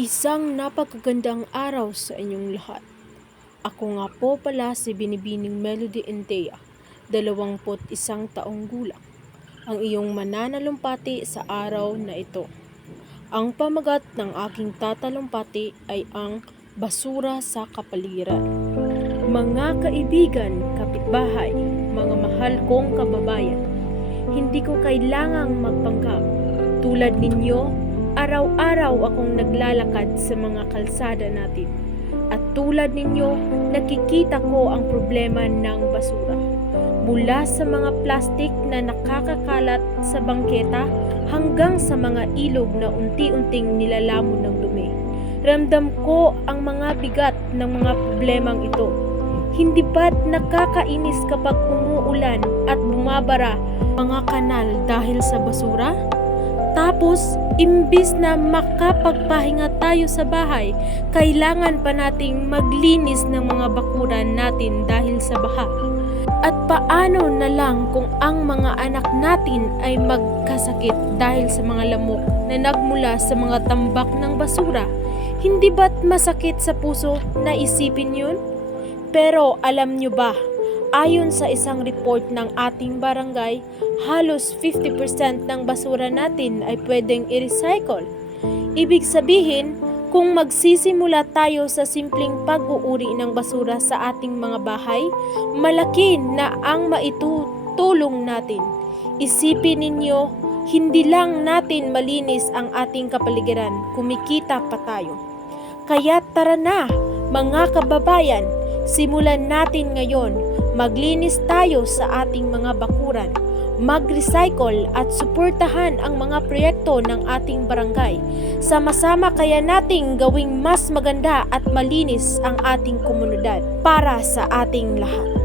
Isang napakagandang araw sa inyong lahat. Ako nga po pala si Binibining Melody Entea, 21 taong gulang, ang iyong mananalumpati sa araw na ito. Ang pamagat ng aking tatalumpati ay ang basura sa kapaligiran. Mga kaibigan, kapitbahay, mga mahal kong kababayan, hindi ko kailangang magpanggap. Tulad ninyo, araw-araw akong naglalakad sa mga kalsada natin. At tulad ninyo, nakikita ko ang problema ng basura. Mula sa mga plastik na nakakakalat sa bangketa hanggang sa mga ilog na unti-unting nilalamon ng dumi. Ramdam ko ang mga bigat ng mga problemang ito. Hindi ba't nakakainis kapag umuulan at bumabara mga kanal dahil sa basura? Tapos, imbis na makapagpahinga tayo sa bahay, kailangan pa nating maglinis ng mga bakuran natin dahil sa baha. At paano na lang kung ang mga anak natin ay magkasakit dahil sa mga lamok na nagmula sa mga tambak ng basura? Hindi ba't masakit sa puso na isipin yun? Pero alam nyo ba, ayon sa isang report ng ating barangay, halos 50% ng basura natin ay pwedeng i-recycle. Ibig sabihin, kung magsisimula tayo sa simpleng pag-uuri ng basura sa ating mga bahay, malaki na ang maitutulong natin. Isipin ninyo, hindi lang natin malinis ang ating kapaligiran, kumikita pa tayo. Kaya tara na, mga kababayan, simulan natin ngayon. Maglinis tayo sa ating mga bakuran, mag-recycle at suportahan ang mga proyekto ng ating barangay. Sama-sama kaya nating gawing mas maganda at malinis ang ating komunidad para sa ating lahat.